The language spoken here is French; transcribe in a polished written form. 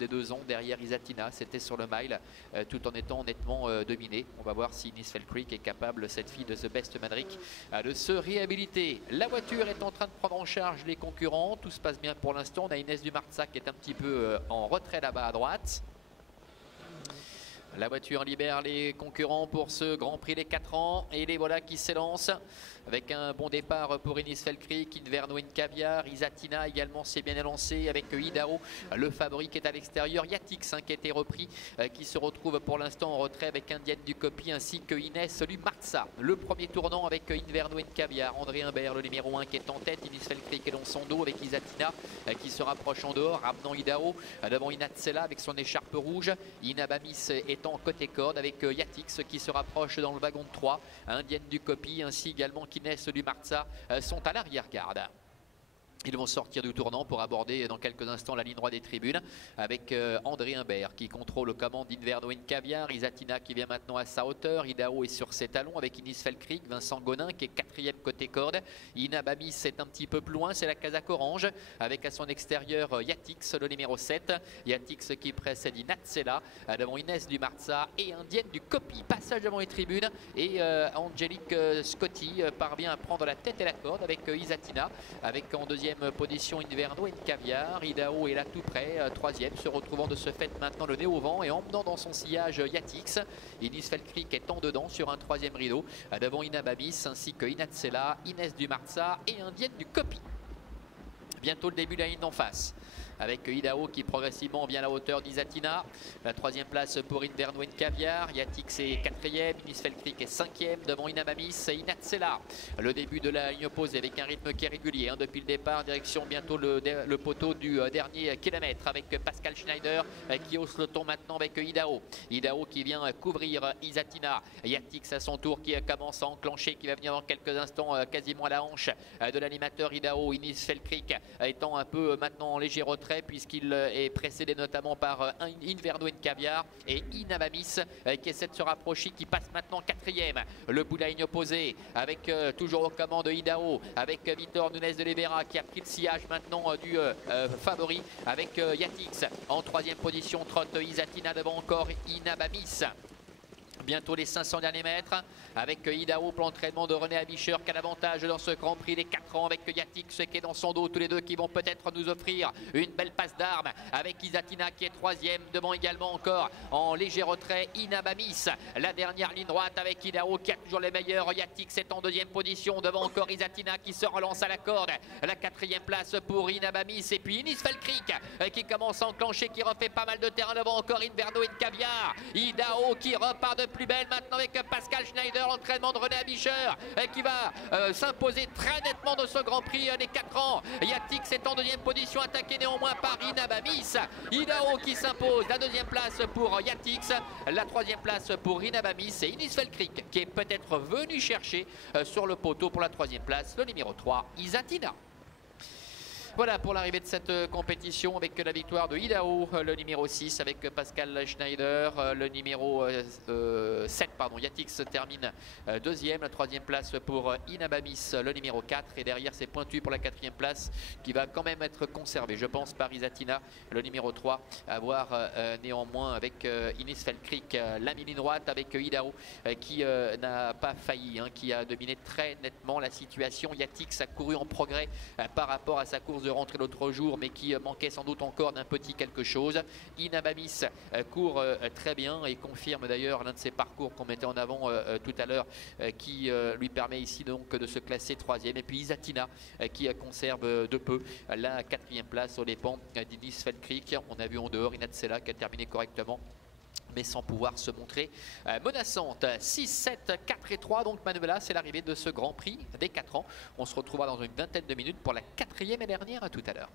des 2 ans derrière Isatina, c'était sur le mile tout en étant nettement dominé. On va voir si Nisfell Creek est capable, cette fille de The Best Madrick, de se réhabiliter. La voiture est en train de prendre en charge les concurrents, tout se passe bien pour l'instant. On a Inès Dumarza qui est un petit peu en retrait là-bas à droite. La voiture libère les concurrents pour ce Grand Prix des 4 ans et les voilà qui s'élancent avec un bon départ pour Nisfell Creek, Inverno Caviar, Isatina également s'est bien élancé avec Idaho, le favori qui est à l'extérieur, Yatix qui a été repris, qui se retrouve pour l'instant en retrait avec Indienne du Copy ainsi que Inès Dumarza. Le premier tournant avec Inverno Caviar, André Humbert le numéro 1 qui est en tête, Nisfell Creek est dans son dos avec Isatina qui se rapproche en dehors, ramenant Idaho devant Inatsela avec son écharpe rouge, Inabamis étant côté corde avec Yatix qui se rapproche dans le wagon de 3, Indienne du Copy ainsi également qu'Inès Dumarza sont à l'arrière-garde. Ils vont sortir du tournant pour aborder dans quelques instants la ligne droite des tribunes avec André Humbert qui contrôle aux commandes d'Inverno Caviar, Isatina qui vient maintenant à sa hauteur, Idaho est sur ses talons avec Nisfell Creek, Vincent Gonin qui est 4e côté corde, Inabamis est un petit peu plus loin, c'est la casaque orange avec à son extérieur Yatix le numéro 7, Yatix qui précède Inatsela devant Inès Dumarza et Indienne du Copy. Passage devant les tribunes et Angélique Scotty parvient à prendre la tête et la corde avec Isatina avec en deuxième position Inverno Caviar, Idaho est là tout près, 3e, se retrouvant de ce fait maintenant le nez au vent et emmenant dans son sillage Yatix. Et Nisfell Creek est en dedans sur un 3e rideau devant Inabamis ainsi que Inatsela, Inès Dumarza et Indienne du Copy. Bientôt le début de la ligne d'en face avec Idaho qui progressivement vient à la hauteur d'Isatina. La 3e place pour Inverno Caviar, Yatix est 4e, Nisfell Creek est 5e devant Inabamis et Inatsela. Le début de la ligne opposée avec un rythme qui est régulier depuis le départ, direction bientôt le poteau du dernier kilomètre avec Pascal Schneider qui hausse le ton maintenant avec Idaho. Idaho qui vient couvrir Isatina, Yatix à son tour qui commence à enclencher, qui va venir dans quelques instants quasiment à la hanche de l'animateur Idaho. Nisfell Creek étant un peu maintenant en léger retrait puisqu'il est précédé notamment par Inverno Caviar et Inabamis qui essaie de se rapprocher, qui passe maintenant 4e. Le bout de la ligne opposée avec toujours aux commandes de Idaho avec Victor Nunes de Oliveira qui a pris le sillage maintenant du favori avec Yatix en 3e position, trotte Isatina devant encore Inabamis. Bientôt les 500 derniers mètres avec Idaho pour l'entraînement de René Abicher qui a l'avantage dans ce Grand Prix des 4 ans avec Yatix qui est dans son dos, tous les deux qui vont peut-être nous offrir une belle passe d'armes avec Isatina qui est 3e, devant également encore en léger retrait Inabamis. La dernière ligne droite avec Idaho qui a toujours les meilleurs, Yatix est en 2e position devant encore Isatina qui se relance à la corde. La 4e place pour Inabamis et puis Nisfell Creek qui commence à enclencher, qui refait pas mal de terrain devant encore Inverno Caviar. Idaho qui repart de plus belle maintenant avec Pascal Schneider, l'entraînement de René Abicher qui va s'imposer très nettement de ce Grand Prix des 4 ans. Yatix est en 2e position, attaqué néanmoins par Inabamis. Idaho qui s'impose, la 2e place pour Yatix, la 3e place pour Inabamis et Nisfell Creek qui est peut-être venu chercher sur le poteau pour la 3e place, le numéro 3, Isatina. Voilà pour l'arrivée de cette compétition avec la victoire de Idaho, le numéro 6 avec Pascal Schneider, le numéro 7, pardon, Yatix termine 2e, la 3e place pour Inabamis, le numéro 4 et derrière c'est pointu pour la 4e place qui va quand même être conservée, je pense, par Isatina, le numéro 3, à voir néanmoins avec Nisfell Creek, la ligne droite avec Idaho qui n'a pas failli, qui a dominé très nettement la situation. Yatix a couru en progrès par rapport à sa course de rentrée l'autre jour mais qui manquait sans doute encore d'un petit quelque chose. Inabamis court très bien et confirme d'ailleurs l'un de ses parcours qu'on mettait en avant tout à l'heure qui lui permet ici donc de se classer 3e et puis Isatina qui conserve de peu la 4e place aux dépens d'Nisfell Creek. On a vu en dehors Inatsela qui a terminé correctement mais sans pouvoir se montrer menaçante. 6, 7, 4 et 3, donc Manuela, c'est l'arrivée de ce Grand Prix des 4 ans. On se retrouvera dans une vingtaine de minutes pour la 4e et dernière, à tout à l'heure.